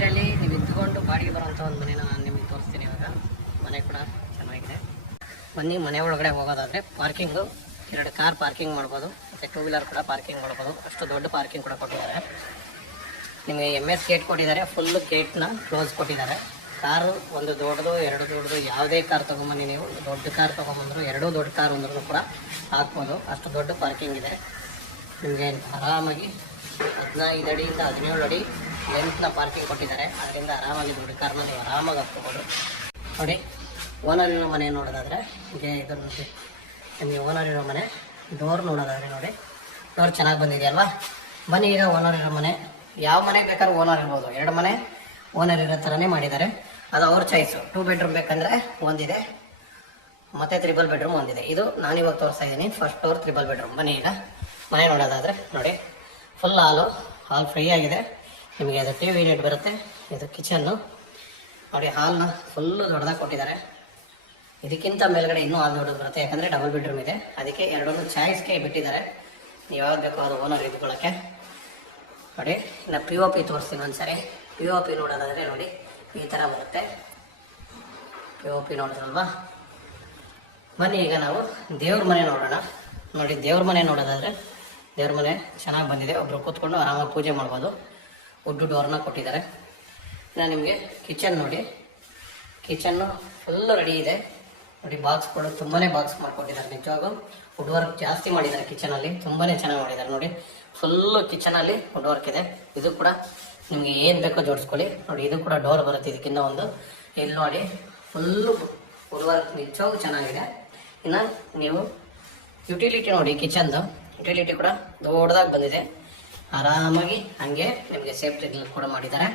ದಾವಣಗೆರೆಯಲ್ಲಿ ನೀವು ಇದ್ದುಕೊಂಡು ಬಾಡಿಗೆ ಬರುವಂಥ ಒಂದು ಮನೆನ ನಾನು ನಿಮಗೆ ತೋರಿಸ್ತೀನಿ. ಇವಾಗ ಮನೆ ಕೂಡ ಚೆನ್ನಾಗಿದೆ. ಬನ್ನಿ, ಮನೆ ಒಳಗಡೆ ಹೋಗೋದಾದರೆ ಪಾರ್ಕಿಂಗು 2 ಕಾರ್ ಪಾರ್ಕಿಂಗ್ ಮಾಡ್ಬೋದು, ಮತ್ತು 2 ವೀಲರ್ ಕೂಡ ಪಾರ್ಕಿಂಗ್ ಮಾಡ್ಬೋದು. ಅಷ್ಟು ದೊಡ್ಡ ಪಾರ್ಕಿಂಗ್ ಕೂಡ ಕೊಟ್ಟಿದ್ದಾರೆ. ನಿಮಗೆ MS ಗೇಟ್ ಕೊಟ್ಟಿದ್ದಾರೆ, ಫುಲ್ಲು ಗೇಟ್ನ ಕ್ಲೋಸ್ ಕೊಟ್ಟಿದ್ದಾರೆ. ಕಾರು ಒಂದು ದೊಡ್ಡದು 2 ದೊಡ್ಡದು ಯಾವುದೇ ಕಾರ್ ತೊಗೊಂಬನ್ನಿ, ನೀವು ದೊಡ್ಡ ಕಾರ್ ತೊಗೊಂಬಂದರು 2 ದೊಡ್ಡ ಕಾರ್ ಅಂದ್ರೂ ಕೂಡ ಹಾಕ್ಬೋದು. ಅಷ್ಟು ದೊಡ್ಡ ಪಾರ್ಕಿಂಗ್ ಇದೆ. ನಿಮಗೆ ಆರಾಮಾಗಿ 15 ಅಡಿಯಿಂದ 17 ಅಡಿ ಲೆಂತ್ನ ಪಾರ್ಕಿಂಗ್ ಕೊಟ್ಟಿದ್ದಾರೆ. ಅದರಿಂದ ಆರಾಮಾಗಿ ದೊಡ್ಡ ಕಾರ್ನ ನೀವು ಆರಾಮಾಗಿ ಹಾಕ್ಕೋಬೋದು. ನೋಡಿ, ಓನರ್ ಇರೋ ಮನೆ ನೋಡೋದಾದರೆ ಹೀಗೆ ಇದು ನೋಡಿ. ನಿಮಗೆ ಓನರ್ ಇರೋ ಮನೆ ಡೋರ್ ನೋಡೋದಾದರೆ ನೋಡಿ, ಡೋರ್ ಚೆನ್ನಾಗಿ ಬಂದಿದೆಯಲ್ವಾ. ಬನ್ನಿ, ಈಗ ಓನರ್ ಇರೋ ಮನೆ ಯಾವ ಮನೆಗೆ ಬೇಕಾದ್ರೂ ಓನರ್ ಇರ್ಬೋದು. 2 ಮನೆ ಓನರ್ ಇರೋ ಥರನೇ ಮಾಡಿದ್ದಾರೆ. ಅದು ಅವ್ರ ಚಾಯ್ಸು. 2 ಬೆಡ್ರೂಮ್ ಬೇಕಂದರೆ ಒಂದಿದೆ, ಮತ್ತು 3 ಬೆಡ್ರೂಮ್ ಒಂದಿದೆ. ಇದು ನಾನಿವಾಗ ತೋರಿಸ್ತಾ ಇದ್ದೀನಿ ಫಸ್ಟ್ ಫ್ಲೋರ್ 3 ಬೆಡ್ರೂಮ್. ಬನ್ನಿ, ಈಗ ಮನೆ ನೋಡೋದಾದರೆ ನೋಡಿ, ಫುಲ್ ಹಾಲ್ ಫ್ರೀ ಆಗಿದೆ. ನಿಮಗೆ ಅದು TV ಯೂನಿಟ್ ಬರುತ್ತೆ. ಇದು ಕಿಚನ್ನು ನೋಡಿ, ಹಾಲ್ನ ಫುಲ್ಲು ದೊಡ್ಡದಾಗಿ ಕೊಟ್ಟಿದ್ದಾರೆ. ಇದಕ್ಕಿಂತ ಮೇಲ್ಗಡೆ ಇನ್ನೂ ಹಾಲ್ ದೊಡ್ಡದು ಬರುತ್ತೆ, ಯಾಕಂದರೆ ಡಬಲ್ ಬೆಡ್ರೂಮ್ ಇದೆ. ಅದಕ್ಕೆ 2 ಚಾಯ್ಸ್ಗೆ ಬಿಟ್ಟಿದ್ದಾರೆ, ನೀವು ಯಾವ್ದು ಬೇಕೋ ಅದು ಓನರ್ ಇದ್ಕೊಳ್ಳೋಕ್ಕೆ. ನೋಡಿ, ಇನ್ನು POP ತೋರಿಸ್ತೀನಿ ಒಂದ್ಸರಿ. POP ನೋಡೋದಾದರೆ ನೋಡಿ, ಈ ಥರ ಬರುತ್ತೆ. POP ನೋಡಿದ್ರಲ್ವಾ. ಬನ್ನಿ, ಈಗ ನಾವು ದೇವ್ರ ಮನೆ ನೋಡೋಣ. ನೋಡಿ, ದೇವ್ರ ಮನೆ ನೋಡೋದಾದರೆ ದೇವ್ರ ಮನೆ ಚೆನ್ನಾಗಿ ಬಂದಿದೆ. ಒಬ್ಬರು ಕೂತ್ಕೊಂಡು ಆರಾಮಾಗಿ ಪೂಜೆ ಮಾಡ್ಬೋದು. ವುಡ್ ಡೋರ್ನ ಕೊಟ್ಟಿದ್ದಾರೆ. ಇನ್ನು ನಿಮಗೆ ಕಿಚನ್ ನೋಡಿ, ಕಿಚನ್ನು ಫುಲ್ಲು ರೆಡಿ ಇದೆ. ನೋಡಿ, ಬಾಕ್ಸ್ಗಳು ತುಂಬಾ ಬಾಕ್ಸ್ ಮಾಡಿಕೊಟ್ಟಿದ್ದಾರೆ. ನಿಜವಾಗೂ ವುಡ್ ವರ್ಕ್ ಜಾಸ್ತಿ ಮಾಡಿದ್ದಾರೆ ಕಿಚನಲ್ಲಿ, ತುಂಬಾ ಚೆನ್ನಾಗಿ ಮಾಡಿದ್ದಾರೆ. ನೋಡಿ, ಫುಲ್ಲು ಕಿಚನಲ್ಲಿ ವುಡ್ ವರ್ಕ್ ಇದೆ. ಇದು ಕೂಡ ನಿಮಗೆ ಏನು ಬೇಕೋ ಜೋಡಿಸ್ಕೊಳ್ಳಿ. ನೋಡಿ, ಇದು ಕೂಡ ಡೋರ್ ಬರುತ್ತೆ ಇದಕ್ಕಿಂತ ಒಂದು. ಇಲ್ಲಿ ನೋಡಿ, ಫುಲ್ಲು ವುಡ್ ವರ್ಕ್ ನಿಜವಾಗೂ ಚೆನ್ನಾಗಿದೆ. ಇನ್ನು ನೀವು ಯುಟಿಲಿಟಿ ನೋಡಿ, ಕಿಚನ್ದು ಯುಟಿಲಿಟಿ ಕೂಡ ದೊಡ್ಡದಾಗಿ ಬಂದಿದೆ. ಆರಾಮಾಗಿ ಹಾಗೆ ನಿಮಗೆ ಸೇಫ್ಟಿ ಕೂಡ ಮಾಡಿದ್ದಾರೆ.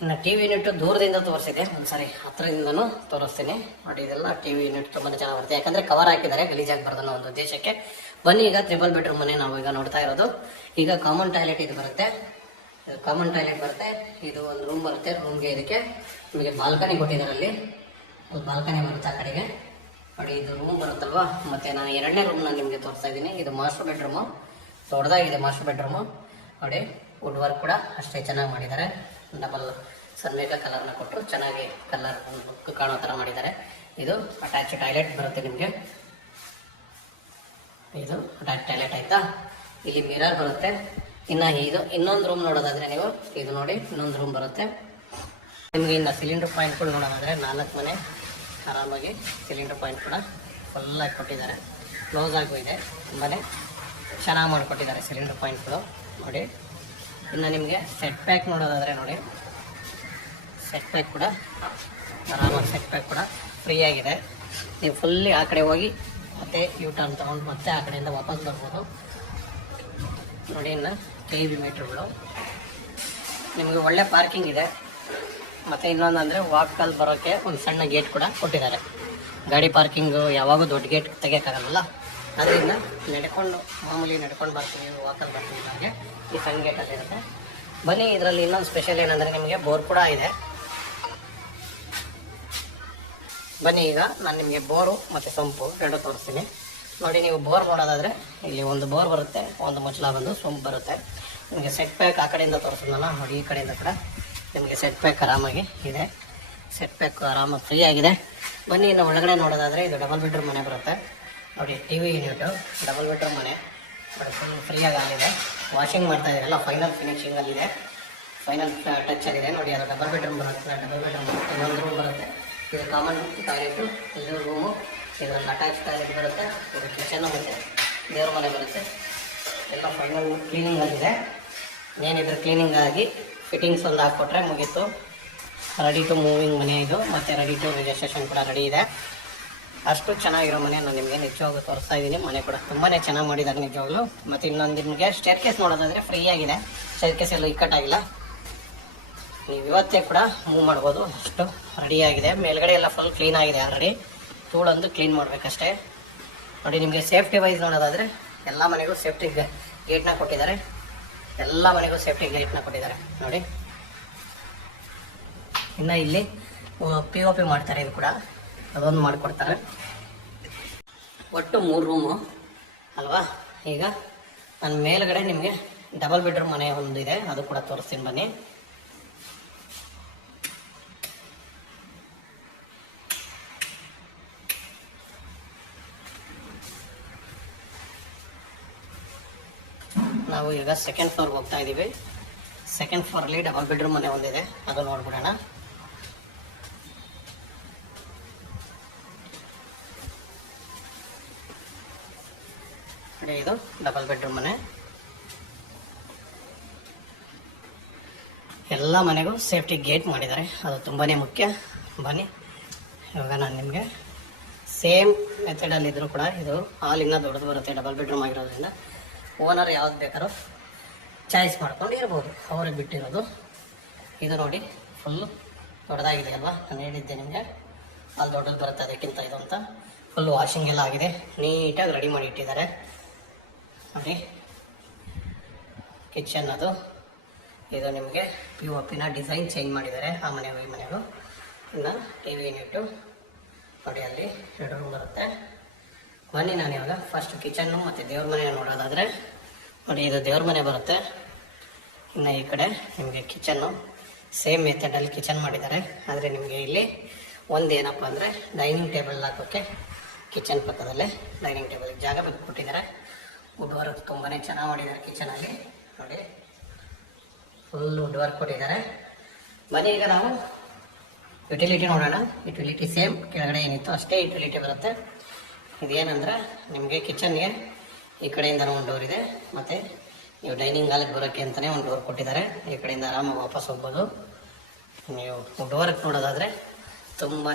ಇನ್ನು TV ಯೂನಿಟ್ ದೂರದಿಂದ ತೋರಿಸಿದೆ, ಒಂದ್ಸರಿ ಹತ್ತಿರದಿಂದನೂ ತೋರಿಸ್ತೀನಿ. ನೋಡಿ, ಇದೆಲ್ಲ TV ಯೂನಿಟ್ ತುಂಬಾ ಚೆನ್ನಾಗಿ ಬರುತ್ತೆ, ಯಾಕಂದರೆ ಕವರ್ ಹಾಕಿದ್ದಾರೆ ಗಲೀಜಾಗಬಾರ್ದು ಅನ್ನೋ ಒಂದು ಉದ್ದೇಶಕ್ಕೆ. ಬನ್ನಿ, ಈಗ 3 ಬೆಡ್ರೂಮ್ ಮನೆ ನಾವು ಈಗ ನೋಡ್ತಾ ಇರೋದು. ಈಗ ಕಾಮನ್ ಟಾಯ್ಲೆಟ್ ಇದು ಬರುತ್ತೆ, ಕಾಮನ್ ಟಾಯ್ಲೆಟ್ ಬರುತ್ತೆ. ಇದು ಒಂದು ರೂಮ್ ಬರುತ್ತೆ. ರೂಮ್ಗೆ ಇದಕ್ಕೆ ನಿಮಗೆ ಬಾಲ್ಕನಿ ಕೊಟ್ಟಿದ್ದಾರೆ. ಅಲ್ಲಿ ಬಾಲ್ಕನಿ ಬರುತ್ತೆ ಆ ಕಡೆಗೆ. ನೋಡಿ, ಇದು ರೂಮ್ ಬರುತ್ತಲ್ವಾ. ಮತ್ತು ನಾನು 2ನೇ ರೂಮ್ನ ನಿಮಗೆ ತೋರಿಸ್ತಾ ಇದ್ದೀನಿ. ಇದು ಮಾಸ್ಟರ್ ಬೆಡ್ರೂಮು, ದೊಡ್ಡದಾಗಿದೆ ಮಾಸ್ಟರ್ ಬೆಡ್ರೂಮು. ನೋಡಿ, ವುಡ್ ವರ್ಕ್ ಕೂಡ ಅಷ್ಟೇ ಚೆನ್ನಾಗಿ ಮಾಡಿದ್ದಾರೆ. ಡಬಲ್ ಸನ್ಮೇಕ ಕಲರ್ನ ಕೊಟ್ಟು ಚೆನ್ನಾಗಿ ಕಲರ್ ಲುಕ್ ಕಾಣೋ ಥರ ಮಾಡಿದ್ದಾರೆ. ಇದು ಅಟ್ಯಾಚ್ ಟಾಯ್ಲೆಟ್ ಬರುತ್ತೆ ನಿಮಗೆ. ಇದು ಅಟ್ಯಾಚ್ ಟಾಯ್ಲೆಟ್ ಆಯಿತಾ. ಇಲ್ಲಿ ಮಿರರ್ ಬರುತ್ತೆ. ಇನ್ನು ಇದು ಇನ್ನೊಂದು ರೂಮ್ ನೋಡೋದಾದರೆ ನೀವು ಇದು ನೋಡಿ, ಇನ್ನೊಂದು ರೂಮ್ ಬರುತ್ತೆ ನಿಮಗೆ. ಇನ್ನು ಸಿಲಿಂಡರ್ ಪಾಯಿಂಟ್ಗಳು ನೋಡೋದಾದರೆ 4 ಮನೆ ಆರಾಮಾಗಿ ಸಿಲಿಂಡರ್ ಪಾಯಿಂಟ್ ಕೂಡ ಫುಲ್ಲಾಗಿ ಕೊಟ್ಟಿದ್ದಾರೆ. ಕ್ಲೋಸ್ ಆಗೂ ಇದೆ, ತುಂಬಾ ಚೆನ್ನಾಗಿ ಮಾಡಿಕೊಟ್ಟಿದ್ದಾರೆ ಸಿಲಿಂಡರ್ ಪಾಯಿಂಟ್ಗಳು. ನೋಡಿ, ಇನ್ನು ನಿಮಗೆ ಸೆಟ್ ಪ್ಯಾಕ್ ನೋಡೋದಾದರೆ ನೋಡಿ, ಸೆಟ್ ಪ್ಯಾಕ್ ಕೂಡ ಆರಾಮಾಗಿ ಸೆಟ್ ಪ್ಯಾಕ್ ಕೂಡ ಫ್ರೀಯಾಗಿದೆ. ನೀವು ಫುಲ್ಲಿ ಆ ಕಡೆ ಹೋಗಿ ಮತ್ತೆ ಟರ್ನ್ ತೊಗೊಂಡು ಮತ್ತೆ ಆ ಕಡೆಯಿಂದ ವಾಪಸ್ ಬರ್ಬೋದು. ನೋಡಿ, ಇನ್ನು KV ಮೀಟ್ರುಗಳು ನಿಮಗೆ ಒಳ್ಳೆ ಪಾರ್ಕಿಂಗ್ ಇದೆ. ಮತ್ತು ಇನ್ನೊಂದು ಅಂದರೆ ವಾಕಲ್ಲಿ ಬರೋಕ್ಕೆ ಒಂದು ಸಣ್ಣ ಗೇಟ್ ಕೂಡ ಕೊಟ್ಟಿದ್ದಾರೆ. ಗಾಡಿ ಪಾರ್ಕಿಂಗು ಯಾವಾಗೂ ದೊಡ್ಡ ಗೇಟ್ ತೆಗಿಯೋಕ್ಕಾಗಲ್ಲ, ಅದರಿಂದ ಮಾಮೂಲಿ ನಡ್ಕೊಂಡು ಬರ್ತೀವಿ, ವಾಕಲ್ಲಿ ಬರ್ತೀವಿ ಹಾಗೆ ಈ ಸಣ್ಣ ಗೇಟಲ್ಲಿ ಇರುತ್ತೆ. ಬನ್ನಿ, ಇದರಲ್ಲಿ ಇನ್ನೊಂದು ಸ್ಪೆಷಲ್ ಏನಂದರೆ ನಿಮಗೆ ಬೋರ್ ಕೂಡ ಇದೆ. ಬನ್ನಿ, ಈಗ ನಾನು ನಿಮಗೆ ಬೋರು ಮತ್ತು ಸೊಂಪು 2 ತೋರಿಸ್ತೀನಿ. ನೋಡಿ, ನೀವು ಬೋರ್ ನೋಡೋದಾದರೆ ಇಲ್ಲಿ ಒಂದು ಬೋರ್ ಬರುತ್ತೆ, ಒಂದು ಮುಚ್ಚಳ ಬಂದು ಸೊಂಪು ಬರುತ್ತೆ. ನಿಮಗೆ ಸೆಟ್ ಪ್ಯಾಕ್ ಆ ಕಡೆಯಿಂದ ತೋರಿಸಿದ್ನಲ್ಲ, ನೋಡಿ ಈ ಕಡೆಯಿಂದ ಕೂಡ ನಿಮಗೆ ಸೆಟ್ ಪ್ಯಾಕ್ ಆರಾಮಾಗಿ ಇದೆ. ಸೆಟ್ ಪ್ಯಾಕ್ ಆರಾಮಾಗಿ ಫ್ರೀ ಆಗಿದೆ. ಬನ್ನಿ, ಇನ್ನು ಒಳಗಡೆ ನೋಡೋದಾದರೆ ಇದು ಡಬಲ್ ಬೆಡ್ರೂಮ್ ಮನೆ ಬರುತ್ತೆ. ನೋಡಿ, TV ಯೂನಿಟು ಡಬಲ್ ಬೆಡ್ರೂಮ್ ಮನೆ ಫುಲ್ ಫ್ರೀಯಾಗಿ ಆಗಿದೆ. ವಾಷಿಂಗ್ ಮಾಡ್ತಾ ಇದ್ದೀರಲ್ಲ, ಫೈನಲ್ ಫಿನಿಶಿಂಗಲ್ಲಿದೆ, ಫೈನಲ್ ಟಚ್ಚಲ್ಲಿದೆ. ನೋಡಿ, ಅದು ಡಬಲ್ ಬೆಡ್ರೂಮ್ ಬರುತ್ತೆ. ಡಬಲ್ ಬೆಡ್ರೂಮ್ ಇನ್ನೊಂದು ರೂಮ್ ಬರುತ್ತೆ. ಇದು ಕಾಮನ್ ಟಾಯ್ಲೆಟು, ಇದು ರೂಮು, ಇದರಲ್ಲಿ ಅಟ್ಯಾಚ್ ಟಾಯ್ಲೆಟ್ ಬರುತ್ತೆ. ಇದು ಕಿಚನ್ನು ಮತ್ತು ದೇವ್ರ ಮನೆ ಬರುತ್ತೆ. ಎಲ್ಲ ಫೈನಲ್ ಕ್ಲೀನಿಂಗ್ ಆಗಿದೆ. ಏನಿದ್ರೆ ಕ್ಲೀನಿಂಗ್ ಆಗಿ ಫಿಟ್ಟಿಂಗ್ಸ್ ಒಂದು ಹಾಕ್ಕೊಟ್ರೆ ಮುಗೀತು. ರೆಡಿ ಟು ಮೂವಿಂಗ್ ಮನೆ ಇದು, ಮತ್ತು ರೆಡಿ ಟು ರಿಜಿಸ್ಟ್ರೇಷನ್ ಕೂಡ ರೆಡಿ ಇದೆ. ಅಷ್ಟು ಚೆನ್ನಾಗಿರೋ ಮನೆ ನಾನು ನಿಮಗೆ ನಿಜವಾಗ್ಲೂ ತೋರಿಸ್ತಾ ಇದ್ದೀನಿ. ಮನೆ ಕೂಡ ತುಂಬಾ ಚೆನ್ನಾಗಿ ಮಾಡಿದ್ದಾರೆ ನಿಜವಾಗ್ಲೂ. ಮತ್ತು ಇನ್ನೊಂದು ನಿಮಗೆ ಸ್ಟೇರ್ ಕೇಸ್ ನೋಡೋದಾದರೆ ಫ್ರೀ ಆಗಿದೆ. ಸ್ಟೇರ್ ಕೇಸ್ ಎಲ್ಲ ಇಕ್ಕಟ್ಟಾಗಿಲ್ಲ, ನೀವು ಇವತ್ತೇ ಕೂಡ ಮೂವ್ ಮಾಡ್ಬೋದು, ಅಷ್ಟು ರೆಡಿಯಾಗಿದೆ. ಮೇಲ್ಗಡೆ ಎಲ್ಲ ಫುಲ್ ಕ್ಲೀನ್ ಆಗಿದೆ ಆಲ್ರೆಡಿ. ಧೂಳೊಂದು ಕ್ಲೀನ್ ಮಾಡಬೇಕಷ್ಟೇ. ನೋಡಿ, ನಿಮಗೆ ಸೇಫ್ಟಿ ವೈಸ್ ನೋಡೋದಾದರೆ ಎಲ್ಲ ಮನೆಗೂ ಸೇಫ್ಟಿ ಗೇಟ್ನ ಕೊಟ್ಟಿದ್ದಾರೆ. ಎಲ್ಲ ಮನೆಗೂ ಸೇಫ್ಟಿ ಗೇಟ್ನ ಕೊಟ್ಟಿದ್ದಾರೆ ನೋಡಿ. ಇನ್ನು ಇಲ್ಲಿ POP ಮಾಡ್ತಾರೆ, ಇದು ಕೂಡ ಅದೊಂದು ಮಾಡಿಕೊಡ್ತಾರೆ. ಒಟ್ಟು 3 ರೂಮು ಅಲ್ವಾ. ಈಗ ನನ್ನ ಮೇಲ್ಗಡೆ ನಿಮಗೆ ಡಬಲ್ ಬೆಡ್ರೂಮ್ ಮನೆ ಒಂದಿದೆ, ಅದು ಕೂಡ ತೋರಿಸ್ತೀನಿ ಬನ್ನಿ. ನಾವು ಈಗ ಸೆಕೆಂಡ್ ಫ್ಲೋರ್ಗೆ ಹೋಗ್ತಾ ಇದ್ದೀವಿ. ಸೆಕೆಂಡ್ ಫ್ಲೋರಲ್ಲಿ ಡಬಲ್ ಬೆಡ್ರೂಮ್ ಮನೆ ಒಂದಿದೆ, ಅದು ನೋಡ್ಬಿಡೋಣ. ಇದು ಡಬಲ್ ಬೆಡ್ರೂಮ್ ಮನೆ. ಎಲ್ಲ ಮನೆಗೂ ಸೇಫ್ಟಿ ಗೇಟ್ ಮಾಡಿದ್ದಾರೆ, ಅದು ತುಂಬಾ ಮುಖ್ಯ. ಬನ್ನಿ ಇವಾಗ ನಾನು ನಿಮಗೆ ಸೇಮ್ ಮೆಥಡಲ್ಲಿದ್ದರೂ ಕೂಡ ಇದು ಹಾಲಿಂದ ದೊಡ್ಡದು ಬರುತ್ತೆ, ಡಬಲ್ ಬೆಡ್ರೂಮ್ ಆಗಿರೋದ್ರಿಂದ ಓನರ್ ಯಾವ್ದು ಬೇಕಾದ್ರೂ ಚಾಯ್ಸ್ ಮಾಡ್ಕೊಂಡು ಇರ್ಬೋದು, ಅವ್ರಿಗೆ ಬಿಟ್ಟಿರೋದು. ಇದು ನೋಡಿ ಫುಲ್ಲು ದೊಡ್ಡದಾಗಿದೆ ಅಲ್ವಾ, ನಾನು ಹೇಳಿದ್ದೆ ನಿಮಗೆ ಅಲ್ಲಿ ದೊಡ್ಡದು ಬರುತ್ತೆ ಅದಕ್ಕಿಂತ ಇದು ಅಂತ. ಫುಲ್ಲು ವಾಷಿಂಗ್ ಎಲ್ಲ ಆಗಿದೆ, ನೀಟಾಗಿ ರೆಡಿ ಮಾಡಿ ಇಟ್ಟಿದ್ದಾರೆ ನೋಡಿ. ಕಿಚನ್ ಅದು, ಇದು ನಿಮಗೆ POP ಡಿಸೈನ್ ಚೇಂಜ್ ಮಾಡಿದ್ದಾರೆ ಆ ಮನೆಗೂ ಈ ಮನೆಗೂ. ಇನ್ನು TV ಯೂನಿಟು ನೋಡಿ, ಅಲ್ಲಿ 2 ರೂಮ್ ಬರುತ್ತೆ. ಬನ್ನಿ ನಾನು ಇವಾಗ ಫಸ್ಟ್ ಕಿಚನ್ನು ಮತ್ತು ದೇವ್ರ ಮನೆ ನೋಡೋದಾದರೆ ನೋಡಿ, ಇದು ದೇವ್ರ ಮನೆ ಬರುತ್ತೆ. ಇನ್ನು ಈ ಕಡೆ ನಿಮಗೆ ಕಿಚನ್ನು ಸೇಮ್ ಮೆಥಡಲ್ಲಿ ಕಿಚನ್ ಮಾಡಿದ್ದಾರೆ. ಆದರೆ ನಿಮಗೆ ಇಲ್ಲಿ ಒಂದು ಏನಪ್ಪ ಅಂದರೆ ಡೈನಿಂಗ್ ಟೇಬಲ್ ಹಾಕೋಕ್ಕೆ ಕಿಚನ್ ಪಕ್ಕದಲ್ಲೇ ಡೈನಿಂಗ್ ಟೇಬಲ್ಗೆ ಜಾಗ ಕೊಟ್ಟಿದ್ದಾರೆ. ವುಡ್ ವರ್ಕ್ ತುಂಬಾ ಚೆನ್ನಾಗಿ ಮಾಡಿದ್ದಾರೆ ಕಿಚನಲ್ಲಿ ನೋಡಿ, ಫುಲ್ ವುಡ್ ವರ್ಕ್ ಕೊಟ್ಟಿದ್ದಾರೆ. ಬನ್ನಿ ಈಗ ನಾವು ಯುಟಿಲಿಟಿ ನೋಡೋಣ. ಯುಟಿಲಿಟಿ ಸೇಮ್ ಕೆಳಗಡೆ ಏನಿತ್ತು ಅಷ್ಟೇ ಯುಟಿಲಿಟಿ ಬರುತ್ತೆ. ಇದೇನಂದ್ರೆ ನಿಮಗೆ ಕಿಚನ್ಗೆ ಈ ಕಡೆಯಿಂದನೂ ಒಂದು ಡೋರ್ ಇದೆ, ಮತ್ತು ನೀವು ಡೈನಿಂಗ್ ಹಾಲ್ಗೆ ಬರೋಕ್ಕೆ ಅಂತಲೇ ಒಂದು ಡೋರ್ ಕೊಟ್ಟಿದ್ದಾರೆ. ಈ ಕಡೆಯಿಂದ ಆರಾಮಾಗಿ ವಾಪಸ್ ಹೋಗ್ಬೋದು. ನೀವು ವುಡ್ ವರ್ಕ್ ನೋಡೋದಾದರೆ ತುಂಬಾ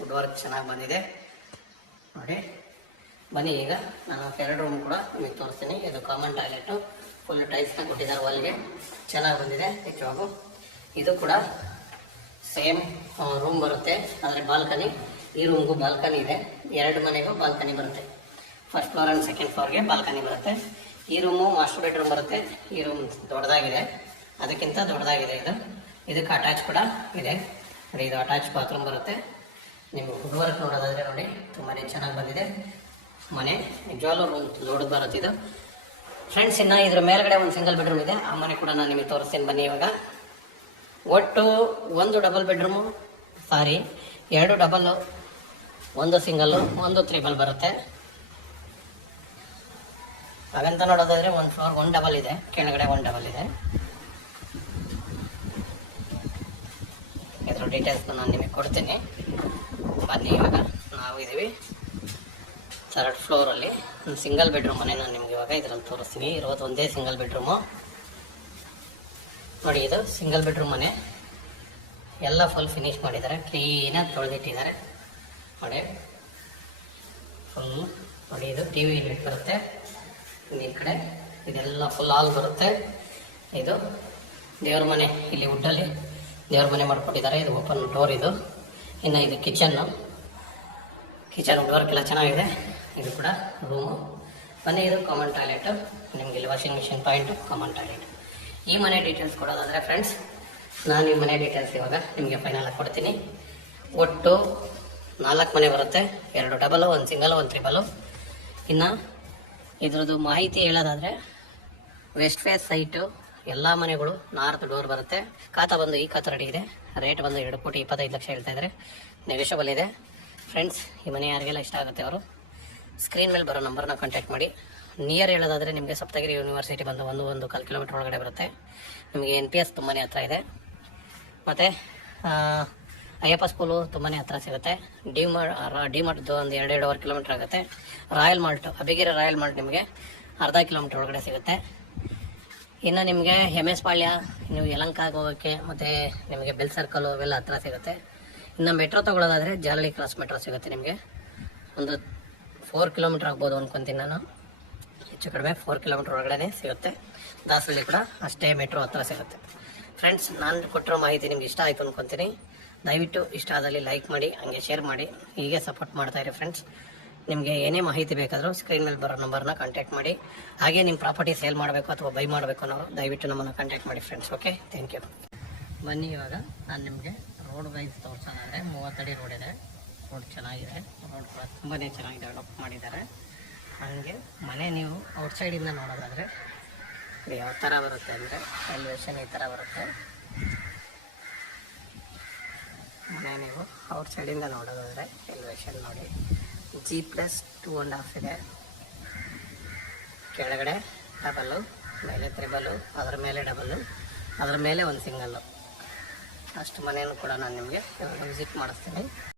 ವುಡ್ ವರ್ಕ್ ಚೆನ್ನಾಗಿ ಬಂದಿದೆ ನೋಡಿ. ಬನ್ನಿ ಈಗ ನಾನು 2 ರೂಮ್ ಕೂಡ ನಿಮಗೆ ತೋರಿಸ್ತೀನಿ. ಇದು ಕಾಮನ್ ಟಾಯ್ಲೆಟು, ಫುಲ್ ಟೈಲ್ಸ್ನ ಕೊಟ್ಟಿದ್ದಾರೆ ವಾಲ್ಗೆ, ಚೆನ್ನಾಗಿ ಬಂದಿದೆ ನಿಜವಾಗೂ. ಇದು ಕೂಡ ಸೇಮ್ ರೂಮ್ ಬರುತ್ತೆ, ಆದರೆ ಬಾಲ್ಕನಿ, ಈ ರೂಮ್ಗೂ ಬಾಲ್ಕನಿ ಇದೆ. 2 ಮನೆಗೂ ಬಾಲ್ಕನಿ ಬರುತ್ತೆ. ಫಸ್ಟ್ ಫ್ಲೋರ್ ಆ್ಯಂಡ್ ಸೆಕೆಂಡ್ ಫ್ಲೋರ್ಗೆ ಬಾಲ್ಕನಿ ಬರುತ್ತೆ. ಈ ರೂಮು ಮಾಸ್ಟರ್ ಬೆಡ್ರೂಮ್ ಬರುತ್ತೆ. ಈ ರೂಮ್ ದೊಡ್ಡದಾಗಿದೆ, ಅದಕ್ಕಿಂತ ದೊಡ್ಡದಾಗಿದೆ ಇದು. ಇದಕ್ಕೆ ಅಟ್ಯಾಚ್ ಕೂಡ ಇದೆ ನೋಡಿ, ಇದು ಅಟ್ಯಾಚ್ ಬಾತ್ರೂಮ್ ಬರುತ್ತೆ. ನೀವು ವುಡ್ ವರ್ಕ್ ನೋಡೋದಾದರೆ ನೋಡಿ ತುಂಬಾ ಚೆನ್ನಾಗಿ ಬಂದಿದೆ ಮನೆ, ನಿಜವಾಗ್ಲೂ ರೂಮ್ ದೊಡ್ಡದು ಬರುತ್ತೆ ಇದು ಫ್ರೆಂಡ್ಸ್. ಇನ್ನು ಇದ್ರ ಮೇಲ್ಗಡೆ ಒಂದು ಸಿಂಗಲ್ ಬೆಡ್ರೂಮ್ ಇದೆ, ಆ ಮನೆ ಕೂಡ ನಾನು ನಿಮಗೆ ತೋರಿಸ್ತೀನಿ ಬನ್ನಿ. ಇವಾಗ ಒಟ್ಟು 1 double bedroom, 2 double, 1 single, 1 triple ಬರುತ್ತೆ. ಹಾಗಂತ ನೋಡೋದಾದರೆ 1 ಫ್ಲೋರ್ 1 ಡಬಲ್ ಇದೆ, ಕೆಳಗಡೆ 1 ಡಬಲ್ ಇದೆ. ಇದ್ರ ಡೀಟೇಲ್ಸ್ನ ನಾನು ನಿಮಗೆ ಕೊಡ್ತೀನಿ ಬನ್ನಿ. ಇವಾಗ ನಾವು ಇದ್ದೀವಿ 3rd ಫ್ಲೋರಲ್ಲಿ, ಒಂದು ಸಿಂಗಲ್ ಬೆಡ್ರೂಮ್ ಮನೆ ನಾನು ನಿಮ್ಗೆ ಇವಾಗ ಇದರಲ್ಲಿ ತೋರಿಸ್ತೀನಿ. ಇರೋದು ಒಂದೇ ಸಿಂಗಲ್ ಬೆಡ್ರೂಮು ನೋಡಿ. ಇದು ಸಿಂಗಲ್ ಬೆಡ್ರೂಮ್ ಮನೆ, ಎಲ್ಲ ಫುಲ್ ಫಿನಿಶ್ ಮಾಡಿದ್ದಾರೆ, ಕ್ಲೀನಾಗಿ ತೊಳೆದಿಟ್ಟಿದ್ದಾರೆ ನೋಡಿ. ಫುಲ್ ನೋಡಿ, ಇದು TV ಯೂನಿಟ್ ಬರುತ್ತೆ. ಈ ಕಡೆ ಇದೆಲ್ಲ ಫುಲ್ ಹಾಲ್ ಬರುತ್ತೆ. ಇದು ದೇವ್ರ ಮನೆ, ಇಲ್ಲಿ ವುಡ್ಡಲ್ಲಿ ದೇವ್ರ ಮನೆ ಮಾಡ್ಕೊಂಡಿದ್ದಾರೆ. ಇದು ಓಪನ್ ಡೋರ್ ಇದು. ಇನ್ನು ಇದು ಕಿಚನ್ ವುಡ್ ವರ್ಕ್ ಎಲ್ಲ ಚೆನ್ನಾಗಿದೆ. ಇದು ಕೂಡ ರೂಮು. ಮನೆ ಇದು ಕಾಮನ್ ಟಾಯ್ಲೆಟು, ನಿಮಗೆ ಇಲ್ಲಿ washing machine point, common toilet. ಈ ಮನೆ ಡೀಟೇಲ್ಸ್ ಕೊಡೋದಾದರೆ ಫ್ರೆಂಡ್ಸ್, ನಾನು ಈ ಮನೆ ಡೀಟೇಲ್ಸ್ ಇವಾಗ ನಿಮಗೆ ಫೈನಲಾಗಿ ಕೊಡ್ತೀನಿ. ಒಟ್ಟು 4 ಮನೆ ಬರುತ್ತೆ, 2 ಡಬಲು, 1 ಸಿಂಗಲು, 1 ತ್ರಿಬಲು. ಇನ್ನು ಇದ್ರದ್ದು ಮಾಹಿತಿ ಹೇಳೋದಾದರೆ ವೆಸ್ಟ್ ಫೇಸ್ ಸೈಟು, ಎಲ್ಲ ಮನೆಗಳು ನಾರ್ತ್ ಡೋರ್ ಬರುತ್ತೆ. ಖಾತಾ ಬಂದು ಈ ಖಾತಾ ರೆಡಿ ಇದೆ. ರೇಟ್ ಬಂದು 2,25,00,000 ಹೇಳ್ತಾ ಇದ್ದಾರೆ, ನೆಗೋಷಿಯಬಲ್ ಇದೆ ಫ್ರೆಂಡ್ಸ್. ಈ ಮನೆ ಯಾರಿಗೆಲ್ಲ ಇಷ್ಟ ಆಗುತ್ತೆ ಅವರು ಸ್ಕ್ರೀನ್ ಮೇಲೆ ಬರೋ ನಂಬರ್ನ ಕಾಂಟ್ಯಾಕ್ಟ್ ಮಾಡಿ. ನಿಯರ್ ಹೇಳೋದಾದರೆ ನಿಮಗೆ ಸಪ್ತಗಿರಿ ಯೂನಿವರ್ಸಿಟಿ ಬಂದು 1.25 ಕಿಲೋಮೀಟರ್ ಒಳಗಡೆ ಬರುತ್ತೆ. ನಿಮಗೆ NPS ತುಂಬಾ ಹತ್ರ ಇದೆ, ಮತ್ತು ಅಯ್ಯಪ್ಪ ಸ್ಕೂಲು ತುಂಬಾ ಹತ್ರ ಸಿಗುತ್ತೆ. ಡಿಮಾರ್ಟ್ದು ಒಂದು 2.5 ಕಿಲೋಮೀಟರ್ ಆಗುತ್ತೆ. ರಾಯಲ್ ಮಾಲ್ಟು, ಅಬಿಗೆರೆ ರಾಯಲ್ ಮಾಲ್ಟ್ ನಿಮಗೆ ಅರ್ಧ ಕಿಲೋಮೀಟರ್ ಒಳಗಡೆ ಸಿಗುತ್ತೆ. ಇನ್ನು ನಿಮಗೆ MS ಪಾಳ್ಯ, ನೀವು ಯಲಂಕಾಗೆ ಹೋಗೋಕ್ಕೆ, ಮತ್ತು ನಿಮಗೆ ಬೆಲ್ ಸರ್ಕಲ್ ಅವೆಲ್ಲ ಹತ್ರ ಸಿಗುತ್ತೆ. ಇನ್ನು ಮೆಟ್ರೋ ತೊಗೊಳ್ಳೋದಾದರೆ ಜಾಲಹಳ್ಳಿ ಕ್ರಾಸ್ ಮೆಟ್ರೋ ಸಿಗುತ್ತೆ ನಿಮಗೆ. ಒಂದು 4 ಕಿಲೋಮೀಟರ್ ಆಗ್ಬೋದು ಅನ್ಕೊತೀನಿ ನಾನು, ಹೆಚ್ಚು ಕಡಿಮೆ 4 ಕಿಲೋಮೀಟರ್ ಒಳಗಡೆ ಸಿಗುತ್ತೆ. ದಾಸರಳ್ಳಿ ಕೂಡ ಅಷ್ಟೇ ಮೆಟ್ರೋ ಹತ್ರ ಸಿಗುತ್ತೆ ಫ್ರೆಂಡ್ಸ್. ನಾನು ಕೊಟ್ಟಿರೋ ಮಾಹಿತಿ ನಿಮ್ಗೆ ಇಷ್ಟ ಆಯಿತು ಅನ್ಕೊತೀನಿ. ದಯವಿಟ್ಟು ಇಷ್ಟ ಆದಲ್ಲಿ ಲೈಕ್ ಮಾಡಿ, ಹಂಗೆ ಶೇರ್ ಮಾಡಿ, ಹೀಗೆ ಸಪೋರ್ಟ್ ಮಾಡ್ತಾಯಿರಿ ಫ್ರೆಂಡ್ಸ್. ನಿಮಗೆ ಏನೇ ಮಾಹಿತಿ ಬೇಕಾದರೂ ಸ್ಕ್ರೀನ್ ಮೇಲೆ ಬರೋ ನಂಬರ್ನ ಕಾಂಟ್ಯಾಕ್ಟ್ ಮಾಡಿ. ಹಾಗೆ ನಿಮ್ಮ ಪ್ರಾಪರ್ಟಿ ಸೇಲ್ ಮಾಡಬೇಕು ಅಥವಾ ಬೈ ಮಾಡಬೇಕು ಅನ್ನೋರು ದಯವಿಟ್ಟು ನಮ್ಮನ್ನು ಕಾಂಟ್ಯಾಕ್ಟ್ ಮಾಡಿ ಫ್ರೆಂಡ್ಸ್. Okay, thank you. ಬನ್ನಿ ಇವಾಗ ನಾನು ನಿಮಗೆ ರೋಡ್ ವೈಸ್ ತೋರಿಸೋದಾದರೆ 30 ಅಡಿ ರೋಡ್ ಇದೆ. ರೋಡ್ ಚೆನ್ನಾಗಿದೆ, ರೋಡ್ ಕೂಡ ತುಂಬಾ ಚೆನ್ನಾಗಿ ಡೆವಲಪ್ ಮಾಡಿದ್ದಾರೆ. ಹಾಗೆ ಮನೆ ನೀವು ಔಟ್ಸೈಡಿಂದ ನೋಡೋದಾದರೆ ಯಾವ ಥರ ಬರುತ್ತೆ ಅಂದರೆ ಎಲಿವೇಶನ್ ಈ ಥರ ಬರುತ್ತೆ. ಮನೆ ನೀವು ಔಟ್ಸೈಡಿಂದ ನೋಡೋದಾದರೆ ಎಲಿವೇಶನ್ ನೋಡಿ, G+2.5 ಇದೆ. ಕೆಳಗಡೆ ಡಬಲ್ಲು, ಮೇಲೆ ತ್ರಿಬಲ್ಲು, ಅದರ ಮೇಲೆ ಡಬಲ್ಲು, ಅದರ ಮೇಲೆ ಒಂದು ಸಿಂಗಲ್ಲು, ಅಷ್ಟು ಮನೆಯನ್ನು ಕೂಡ ನಾನು ನಿಮಗೆ ವಿಸಿಟ್ ಮಾಡಿಸ್ತೀನಿ.